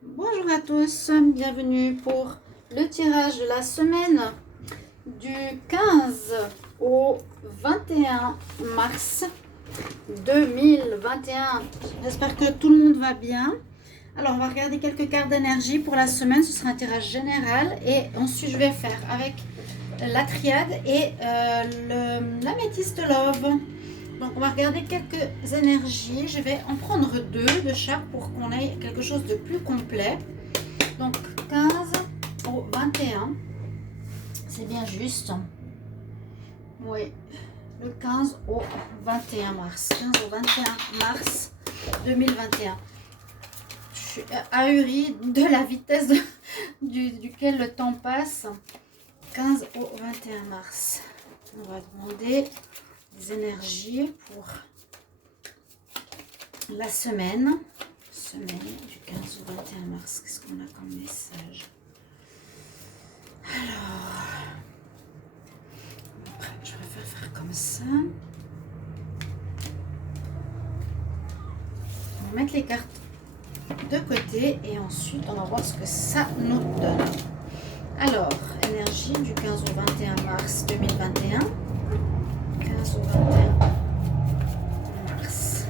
Bonjour à tous, bienvenue pour le tirage de la semaine du 15 au 21 mars 2021. J'espère que tout le monde va bien. Alors, on va regarder quelques cartes d'énergie pour la semaine. Ce sera un tirage général et ensuite je vais faire avec la triade et l'améthyste love. Donc on va regarder quelques énergies. Je vais en prendre deux de chaque pour qu'on ait quelque chose de plus complet. Donc 15 au 21, c'est bien juste. Oui, le 15 au 21 mars. 15 au 21 mars 2021. Je suis ahurie de la vitesse duquel le temps passe. 15 au 21 mars. On va demander des énergies pour la semaine. Semaine du 15 au 21 mars. Qu'est-ce qu'on a comme message? Alors, je préfère faire comme ça. On va mettre les cartes de côté et ensuite on va voir ce que ça nous donne. Alors, énergie du 15 au 21 mars 2021. 15 au 21 mars.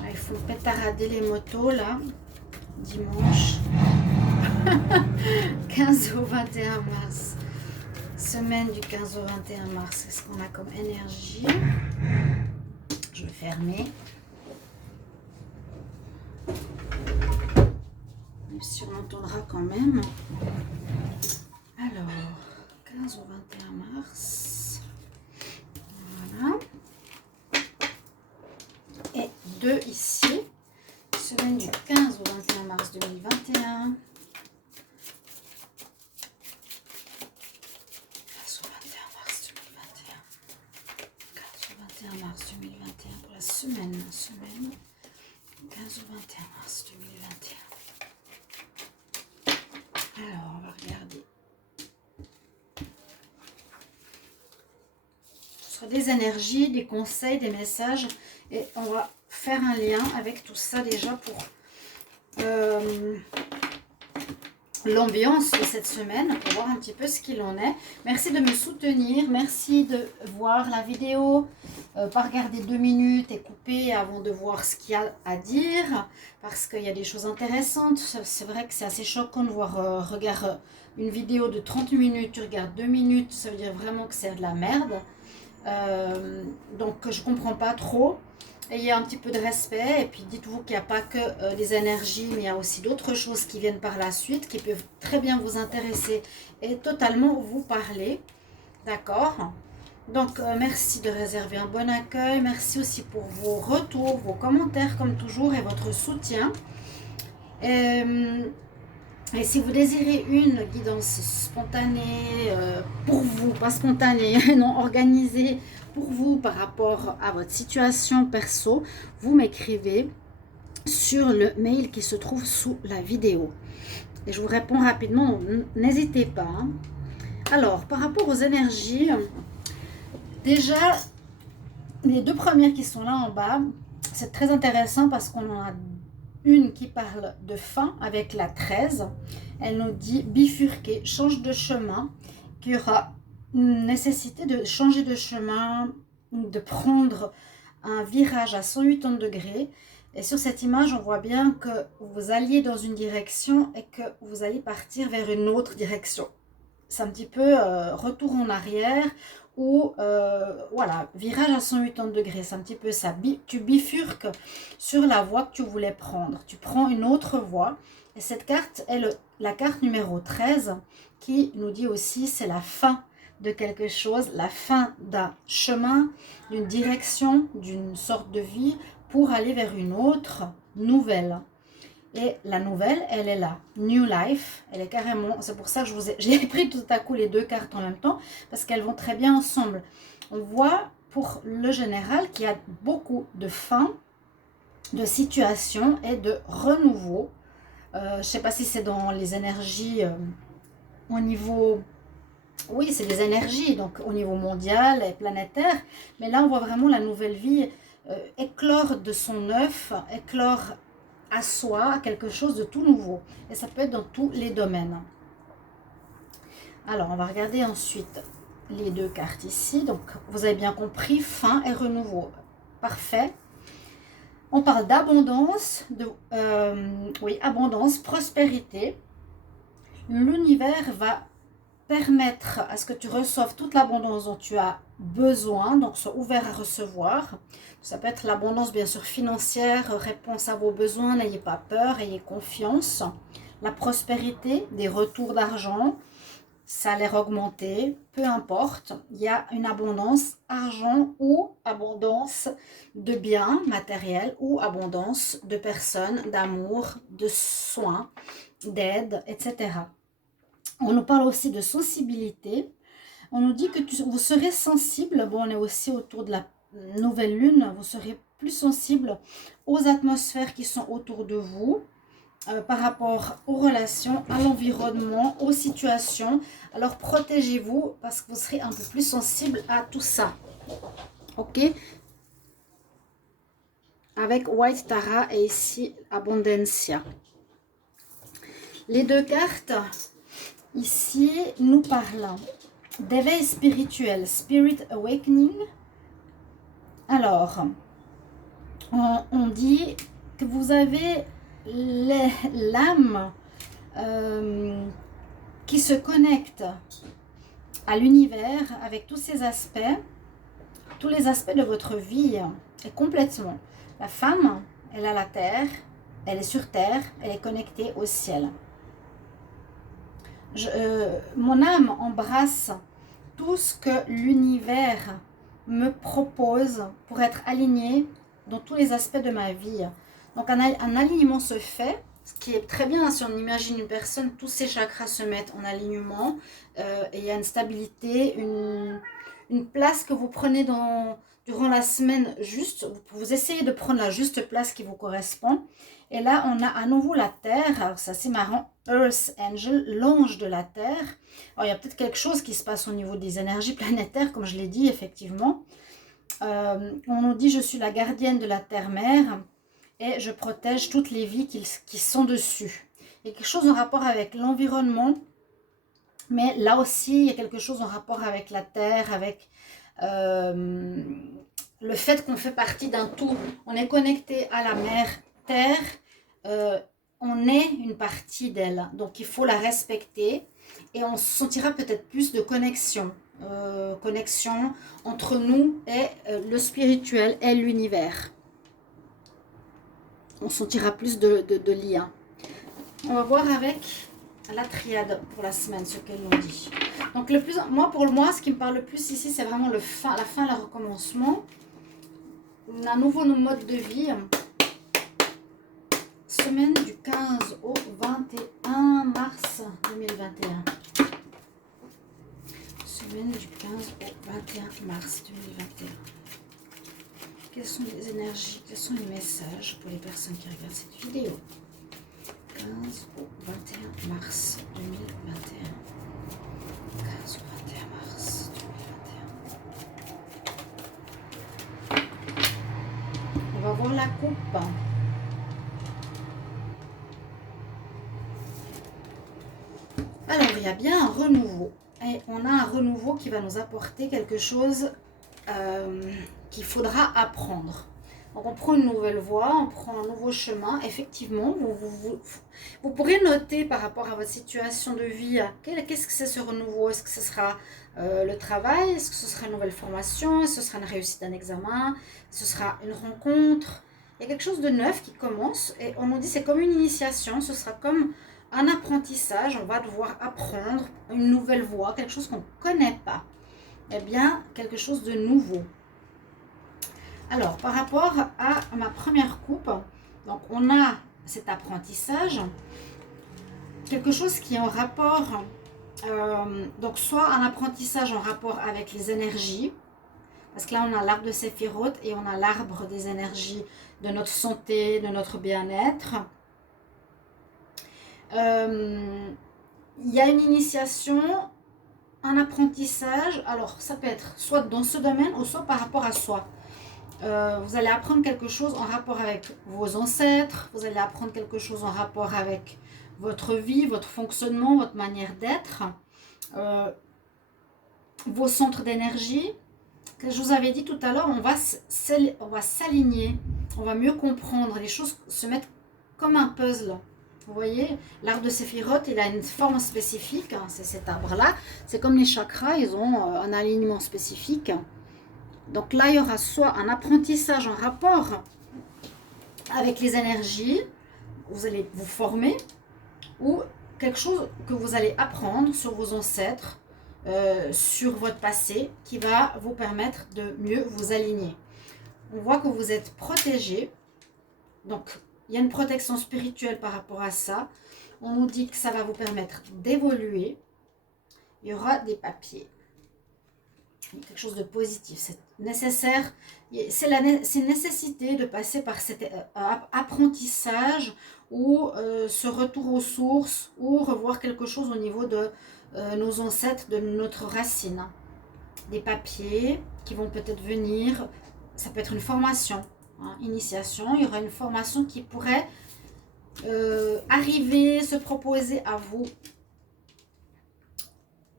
Ouais, il faut pétarader les motos là, dimanche. 15 au 21 mars. Semaine du 15 au 21 mars. Qu'est-ce qu'on a comme énergie? Je vais fermer. Même si on entendra quand même. Alors, 15 au 21 mars. Voilà. Et 2 ici. Semaine du 15 au 21 mars 2021. 15 au 21 mars 2021. 15 au 21 mars 2021 pour la semaine. 15 au 21 mars 2021. Alors, on va regarder. Ce sera des énergies, des conseils, des messages. Et on va faire un lien avec tout ça déjà pour l'ambiance de cette semaine, pour voir un petit peu ce qu'il en est. Merci de me soutenir. Merci de voir la vidéo. Pas regarder 2 minutes et couper avant de voir ce qu'il y a à dire. Parce qu'il y a des choses intéressantes. C'est vrai que c'est assez choquant de voir regarder une vidéo de 30 minutes. Tu regardes 2 minutes. Ça veut dire vraiment que c'est de la merde. Donc je comprends pas trop. Ayez un petit peu de respect et puis dites-vous qu'il n'y a pas que des énergies, mais il y a aussi d'autres choses qui viennent par la suite, qui peuvent très bien vous intéresser et totalement vous parler. D'accord? Donc merci de réserver un bon accueil. Merci aussi pour vos retours, vos commentaires comme toujours et votre soutien. Et si vous désirez une guidance spontanée pour vous, pas spontanée, non organisée pour vous par rapport à votre situation perso, vous m'écrivez sur le mail qui se trouve sous la vidéo. Et je vous réponds rapidement, n'hésitez pas. Alors, par rapport aux énergies, déjà, les deux premières qui sont là en bas, c'est très intéressant parce qu'on en a une qui parle de fin avec la 13. Elle nous dit bifurquer, change de chemin, qu'il y aura une nécessité de changer de chemin, de prendre un virage à 180 degrés. Et sur cette image, on voit bien que vous alliez dans une direction et que vous allez partir vers une autre direction. C'est un petit peu retour en arrière ou voilà, virage à 180 degrés. C'est un petit peu ça. Tu bifurques sur la voie que tu voulais prendre. Tu prends une autre voie. Et cette carte est la carte numéro 13 qui nous dit aussi c'est la fin de quelque chose, la fin d'un chemin, d'une direction, d'une sorte de vie pour aller vers une autre nouvelle. Et la nouvelle, elle est là. New Life, elle est carrément... C'est pour ça que j'ai pris tout à coup les deux cartes en même temps, parce qu'elles vont très bien ensemble. On voit pour le général qu'il y a beaucoup de fins, de situations et de renouveau. Je ne sais pas si c'est dans les énergies au niveau... Oui, c'est des énergies, donc au niveau mondial et planétaire. Mais là, on voit vraiment la nouvelle vie éclore de son œuf, éclore à soi, à quelque chose de tout nouveau. Et ça peut être dans tous les domaines. Alors, on va regarder ensuite les deux cartes ici. Donc, vous avez bien compris, fin et renouveau. Parfait. On parle d'abondance, oui, abondance, prospérité. L'univers va permettre à ce que tu reçoives toute l'abondance dont tu as besoin, donc sois ouvert à recevoir. Ça peut être l'abondance bien sûr financière, réponse à vos besoins, n'ayez pas peur, ayez confiance. La prospérité, des retours d'argent, salaire augmenté, peu importe, il y a une abondance argent ou abondance de biens matériels ou abondance de personnes, d'amour, de soins, d'aide, etc. On nous parle aussi de sensibilité. On nous dit que vous serez sensible. Bon, on est aussi autour de la nouvelle lune. Vous serez plus sensible aux atmosphères qui sont autour de vous, par rapport aux relations, à l'environnement, aux situations. Alors, protégez-vous parce que vous serez un peu plus sensible à tout ça. Ok? Avec White Tara et ici Abundancia. Les deux cartes ici nous parlent d'éveil spirituel, Spirit Awakening. Alors, on dit que vous avez l'âme qui se connecte à l'univers avec tous ces aspects, tous les aspects de votre vie, et complètement. La femme, elle a la terre, elle est sur terre, elle est connectée au ciel. Mon âme embrasse tout ce que l'univers me propose pour être alignée dans tous les aspects de ma vie. Donc un alignement se fait, ce qui est très bien. Si on imagine une personne, tous ses chakras se mettent en alignement, et il y a une stabilité, une place que vous prenez durant la semaine juste. Vous essayez de prendre la juste place qui vous correspond. Et là, on a à nouveau la Terre. Alors, c'est assez marrant. Earth Angel, l'ange de la Terre. Alors, il y a peut-être quelque chose qui se passe au niveau des énergies planétaires, comme je l'ai dit, effectivement. On nous dit, je suis la gardienne de la Terre-Mère et je protège toutes les vies qui sont dessus. Il y a quelque chose en rapport avec l'environnement, mais là aussi, il y a quelque chose en rapport avec la Terre, avec le fait qu'on fait partie d'un tout. On est connecté à la mère Terre, on est une partie d'elle, donc il faut la respecter et on se sentira peut-être plus de connexion, connexion entre nous et le spirituel et l'univers. On sentira plus de lien. On va voir avec la triade pour la semaine ce qu'elle nous dit. Donc pour moi, ce qui me parle le plus ici, c'est vraiment la fin, le recommencement. Un nouveau mode de vie. Semaine du 15 au 21 mars 2021. Semaine du 15 au 21 mars 2021. Quelles sont les énergies, quels sont les messages pour les personnes qui regardent cette vidéo? 15 au 21 mars 2021. 15 au 21 mars 2021. On va voir la coupe. Alors, il y a bien un renouveau. Et on a un renouveau qui va nous apporter quelque chose qu'il faudra apprendre. Donc, on prend une nouvelle voie, on prend un nouveau chemin. Effectivement, vous pourrez noter par rapport à votre situation de vie, qu'est-ce que c'est ce renouveau? Est-ce que ce sera le travail? Est-ce que ce sera une nouvelle formation? Est-ce que ce sera une réussite d'un examen? Ce sera une rencontre? Il y a quelque chose de neuf qui commence et on nous dit c'est comme une initiation, ce sera comme un apprentissage, on va devoir apprendre une nouvelle voie, quelque chose qu'on ne connaît pas. Eh bien, quelque chose de nouveau. Alors, par rapport à ma première coupe, donc on a cet apprentissage, quelque chose qui est en rapport, donc soit un apprentissage en rapport avec les énergies, parce que là on a l'arbre de Séphiroth et on a l'arbre des énergies de notre santé, de notre bien-être. Il y a une initiation, un apprentissage, alors ça peut être soit dans ce domaine ou soit par rapport à soi. Vous allez apprendre quelque chose en rapport avec vos ancêtres, vous allez apprendre quelque chose en rapport avec votre vie, votre fonctionnement, votre manière d'être, vos centres d'énergie. Que je vous avais dit tout à l'heure, on va s'aligner, on va mieux comprendre, les choses se mettent comme un puzzle. Vous voyez, l'arbre de Séphiroth, il a une forme spécifique, hein, c'est cet arbre-là. C'est comme les chakras, ils ont un alignement spécifique. Donc là, il y aura soit un apprentissage en rapport avec les énergies, vous allez vous former, ou quelque chose que vous allez apprendre sur vos ancêtres, sur votre passé, qui va vous permettre de mieux vous aligner. On voit que vous êtes protégé, donc il y a une protection spirituelle par rapport à ça. On nous dit que ça va vous permettre d'évoluer. Il y aura des papiers. Quelque chose de positif, c'est nécessaire, c'est une nécessité de passer par cet apprentissage ou ce retour aux sources ou revoir quelque chose au niveau de nos ancêtres, de notre racine. Des papiers qui vont peut-être venir, ça peut être une formation, hein, initiation, il y aura une formation qui pourrait arriver, se proposer à vous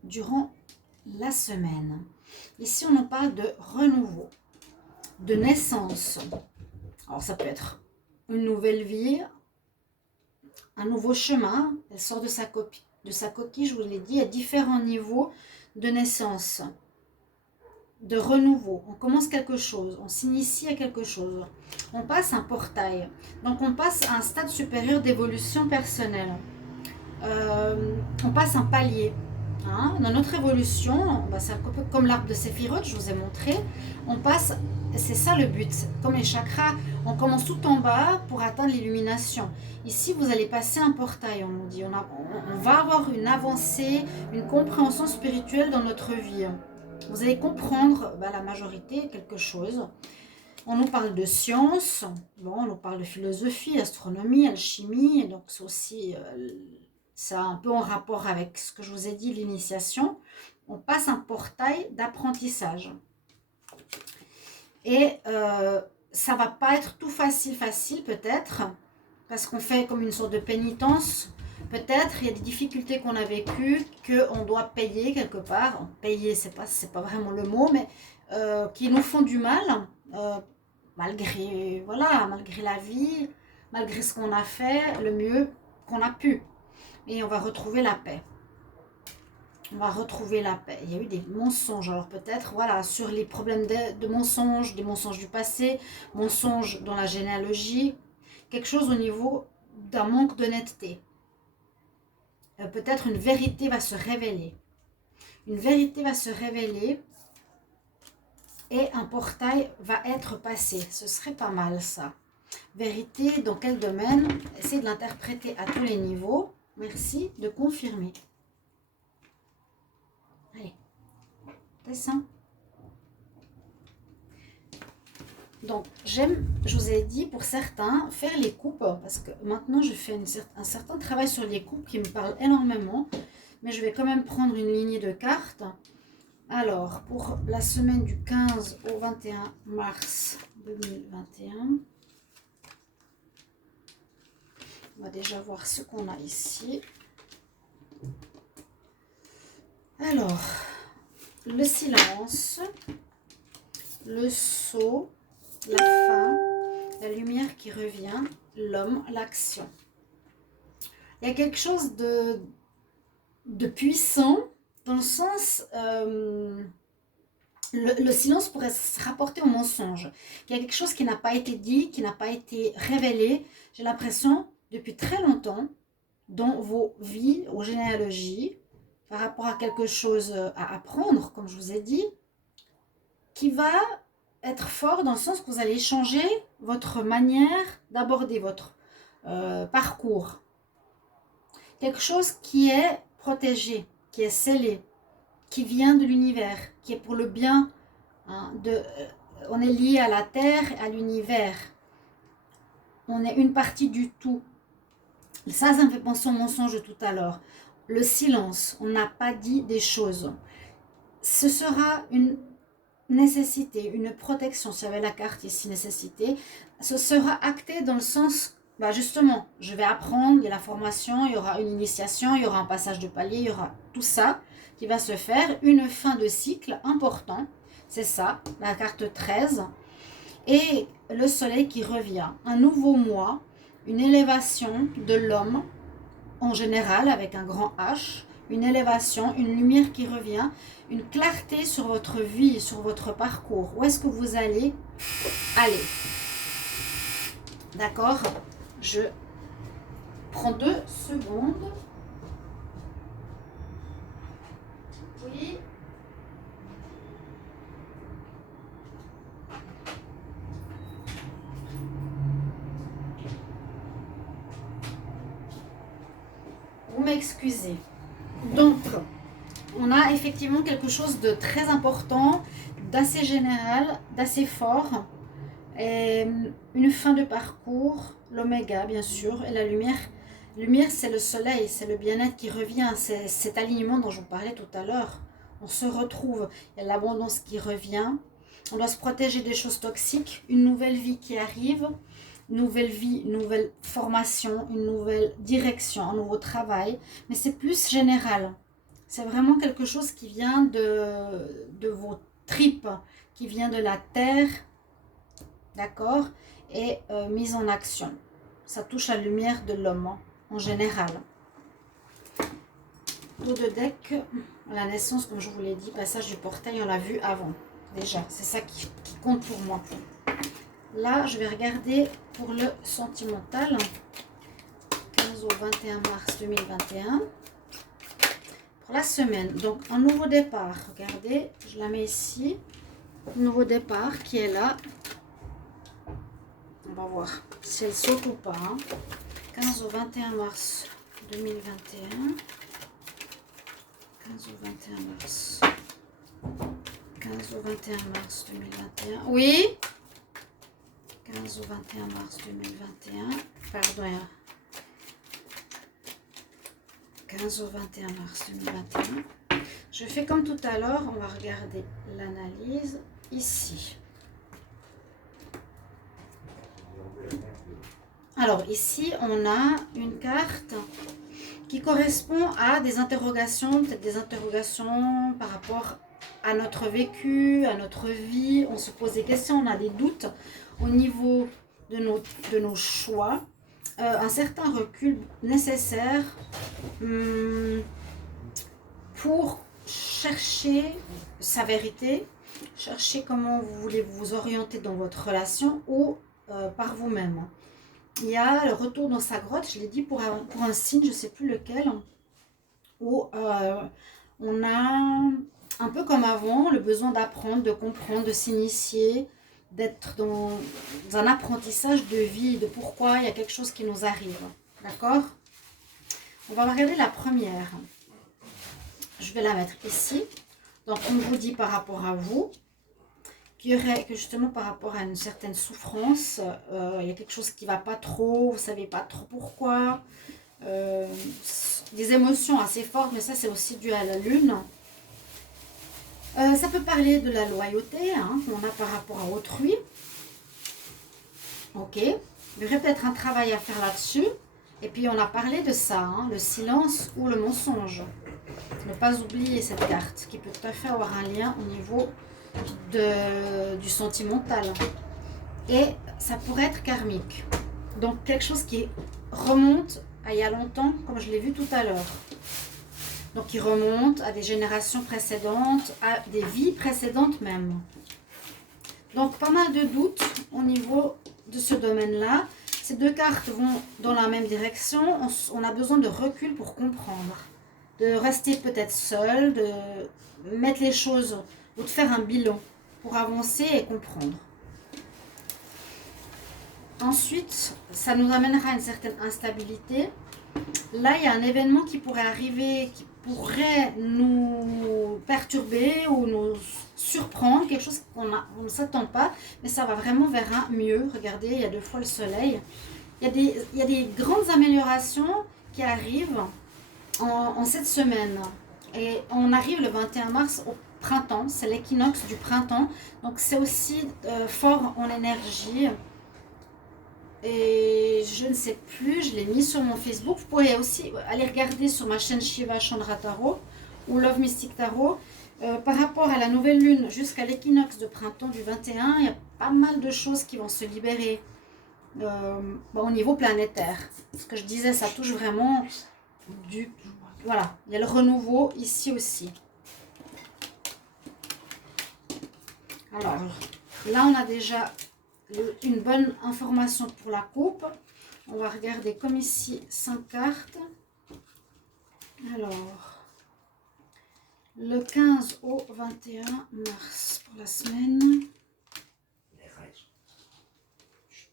durant la semaine. Ici, on en parle de renouveau, de naissance. Alors, ça peut être une nouvelle vie, un nouveau chemin. Elle sort de sa coquille, je vous l'ai dit, à différents niveaux de naissance, de renouveau. On commence quelque chose, on s'initie à quelque chose. On passe un portail. Donc, on passe à un stade supérieur d'évolution personnelle. On passe un palier. Hein, dans notre évolution, c'est un peu comme l'arbre de Séphiroth, je vous ai montré, on passe, c'est ça le but, comme les chakras, on commence tout en bas pour atteindre l'illumination. Ici, vous allez passer un portail, on nous dit, on va avoir une avancée, une compréhension spirituelle dans notre vie. Vous allez comprendre, la majorité, quelque chose. On nous parle de science, on nous parle de philosophie, astronomie, alchimie, et donc c'est aussi... ça un peu en rapport avec ce que je vous ai dit, l'initiation. On passe un portail d'apprentissage. Et ça ne va pas être tout facile peut-être, parce qu'on fait comme une sorte de pénitence. Peut-être il y a des difficultés qu'on a vécues, qu'on doit payer quelque part. Payer, c'est pas vraiment le mot, mais qui nous font du mal, malgré la vie, malgré ce qu'on a fait, le mieux qu'on a pu. Et on va retrouver la paix. On va retrouver la paix. Il y a eu des mensonges. Alors peut-être, sur les problèmes de mensonges, des mensonges du passé, mensonges dans la généalogie, quelque chose au niveau d'un manque d'honnêteté. Peut-être une vérité va se révéler. Une vérité va se révéler et un portail va être passé. Ce serait pas mal ça. Vérité dans quel domaine? Essayez de l'interpréter à tous les niveaux. Merci de confirmer. Allez, descends. Donc, je vous ai dit pour certains, faire les coupes, parce que maintenant je fais un certain travail sur les coupes qui me parle énormément, mais je vais quand même prendre une lignée de cartes. Alors, pour la semaine du 15 au 21 mars 2021, on va déjà voir ce qu'on a ici. Alors, le silence, le sceau, la fin, la lumière qui revient, l'homme, l'action. Il y a quelque chose de puissant dans le sens... le silence pourrait se rapporter au mensonge. Il y a quelque chose qui n'a pas été dit, qui n'a pas été révélé. J'ai l'impression, depuis très longtemps, dans vos vies, aux généalogies, par rapport à quelque chose à apprendre, comme je vous ai dit, qui va être fort dans le sens que vous allez changer votre manière d'aborder votre parcours. Quelque chose qui est protégé, qui est scellé, qui vient de l'univers, qui est pour le bien. Hein, on est lié à la terre, à l'univers. On est une partie du tout. Ça me fait penser au mensonge de tout à l'heure. Le silence, on n'a pas dit des choses. Ce sera nécessité, une protection, si j'avais la carte ici, nécessité, ce sera acté dans le sens, bah justement, je vais apprendre, il y a la formation, il y aura une initiation, il y aura un passage de palier, il y aura tout ça qui va se faire, une fin de cycle important, c'est ça, la carte 13, et le soleil qui revient, un nouveau mois, une élévation de l'homme, en général, avec un grand H, une élévation, une lumière qui revient, une clarté sur votre vie, sur votre parcours. Où est-ce que vous allez aller? D'accord? Je prends 2 secondes. Oui. Vous m'excusez. Donc, on a effectivement quelque chose de très important, d'assez général, d'assez fort. Et une fin de parcours, l'oméga bien sûr, et la lumière. Lumière, c'est le soleil, c'est le bien-être qui revient, c'est cet alignement dont je vous parlais tout à l'heure. On se retrouve, il y a l'abondance qui revient. On doit se protéger des choses toxiques, une nouvelle vie qui arrive, nouvelle vie, nouvelle formation, une nouvelle direction, un nouveau travail. Mais c'est plus général. C'est vraiment quelque chose qui vient de vos tripes, qui vient de la terre, d'accord, et mise en action. Ça touche la lumière de l'homme en général. Dos de deck, la naissance, comme je vous l'ai dit, passage du portail, on l'a vu avant déjà. C'est ça qui compte pour moi. Là, je vais regarder pour le sentimental, 15 au 21 mars 2021. Pour la semaine, donc un nouveau départ. Regardez, je la mets ici. Nouveau départ qui est là. On va voir si elle saute ou pas. 15 au 21 mars 2021. 15 au 21 mars. 15 au 21 mars 2021. Oui. 15 au 21 mars 2021. Pardon. 15 au 21 mars 2021. Je fais comme tout à l'heure. On va regarder l'analyse ici. Alors ici, on a une carte qui correspond à des interrogations, peut-être des interrogations par rapport à notre vécu, à notre vie. On se pose des questions, on a des doutes au niveau de nos choix. Un certain recul nécessaire pour chercher sa vérité, chercher comment vous voulez vous orienter dans votre relation ou par vous-même. Il y a le retour dans sa grotte, je l'ai dit pour un signe, je ne sais plus lequel, où on a un peu comme avant le besoin d'apprendre, de comprendre, de s'initier, d'être dans un apprentissage de vie, de pourquoi il y a quelque chose qui nous arrive. D'accord? On va regarder la première. Je vais la mettre ici. Donc on vous dit par rapport à vous, qu'il y aurait que justement par rapport à une certaine souffrance, il y a quelque chose qui ne va pas trop, vous ne savez pas trop pourquoi. Des émotions assez fortes, mais ça c'est aussi dû à la lune. Ça peut parler de la loyauté qu'on a par rapport à autrui. Ok, il y aurait peut-être un travail à faire là-dessus. Et puis on a parlé de ça, le silence ou le mensonge. Ne pas oublier cette carte qui peut tout à fait avoir un lien au niveau du sentimental. Et ça pourrait être karmique. Donc quelque chose qui remonte à il y a longtemps, comme je l'ai vu tout à l'heure. Donc qui remonte à des générations précédentes, à des vies précédentes même. Donc pas mal de doutes au niveau de ce domaine-là. Ces deux cartes vont dans la même direction. On a besoin de recul pour comprendre. De rester peut-être seul, de mettre les choses ou de faire un bilan pour avancer et comprendre. Ensuite, ça nous amènera à une certaine instabilité. Là, il y a un événement qui pourrait arriver, qui pourrait nous perturber ou nous surprendre, quelque chose qu'on ne s'attend pas, mais ça va vraiment vers un mieux. Regardez, il y a 2 fois le soleil. Il y a des grandes améliorations qui arrivent en cette semaine. Et on arrive le 21 mars printemps, c'est l'équinoxe du printemps. Donc c'est aussi fort en énergie. Et je ne sais plus, je l'ai mis sur mon Facebook. Vous pourrez aussi aller regarder sur ma chaîne Shiva Chandra Tarot ou Love Mystic Tarot. Par rapport à la nouvelle lune jusqu'à l'équinoxe de printemps du 21, il y a pas mal de choses qui vont se libérer au niveau planétaire. Ce que je disais, ça touche vraiment du... Voilà, il y a le renouveau ici aussi. Alors, là on a déjà une bonne information pour la coupe. On va regarder comme ici 5 cartes. Alors, le 15 au 21 mars pour la semaine.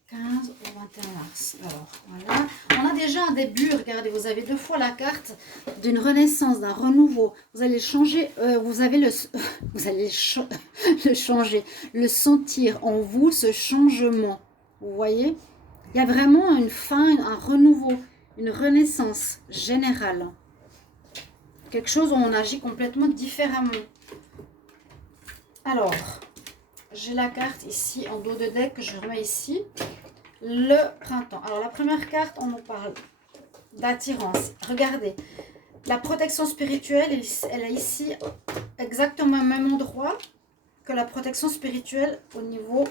15 au 21 mars. Alors, voilà. On a déjà un début. Regardez, vous avez 2 fois la carte d'une renaissance, d'un renouveau. Vous allez changer, vous allez le changer, le sentir en vous, ce changement. Vous voyez? Il y a vraiment une fin, un renouveau, une renaissance générale. Quelque chose où on agit complètement différemment. Alors, j'ai la carte ici en dos de deck que je remets ici. Le printemps. Alors, la première carte, on nous parle d'attirance. Regardez, la protection spirituelle, elle est ici exactement au même endroit que la protection spirituelle au niveau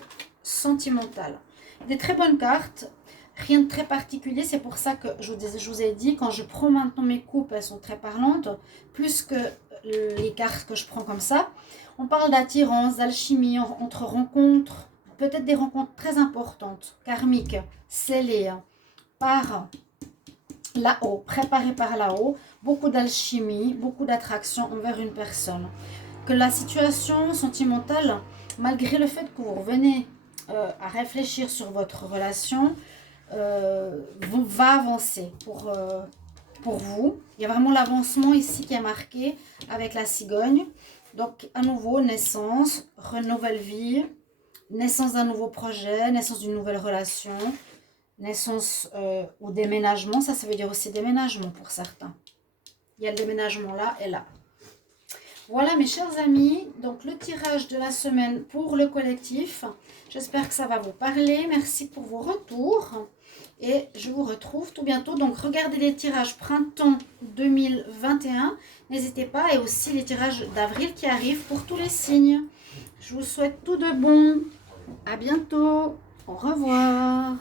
sentimental. Des très bonnes cartes, rien de très particulier. C'est pour ça que je vous ai dit, quand je prends maintenant mes coupes, elles sont très parlantes, plus que les cartes que je prends comme ça. On parle d'attirance, d'alchimie entre rencontres, peut-être des rencontres très importantes, karmiques, scellées par là-haut, préparées par là-haut, beaucoup d'alchimie, beaucoup d'attraction envers une personne. Que la situation sentimentale, malgré le fait que vous revenez à réfléchir sur votre relation, va avancer pour vous. Il y a vraiment l'avancement ici qui est marqué avec la cigogne. Donc, à nouveau, naissance, nouvelle vie, naissance d'un nouveau projet, naissance d'une nouvelle relation, naissance ou déménagement. Ça veut dire aussi déménagement pour certains. Il y a le déménagement là et là. Voilà mes chers amis, donc le tirage de la semaine pour le collectif. J'espère que ça va vous parler. Merci pour vos retours. Et je vous retrouve tout bientôt. Donc regardez les tirages printemps 2021. N'hésitez pas. Et aussi les tirages d'avril qui arrivent pour tous les signes. Je vous souhaite tout de bon. À bientôt. Au revoir.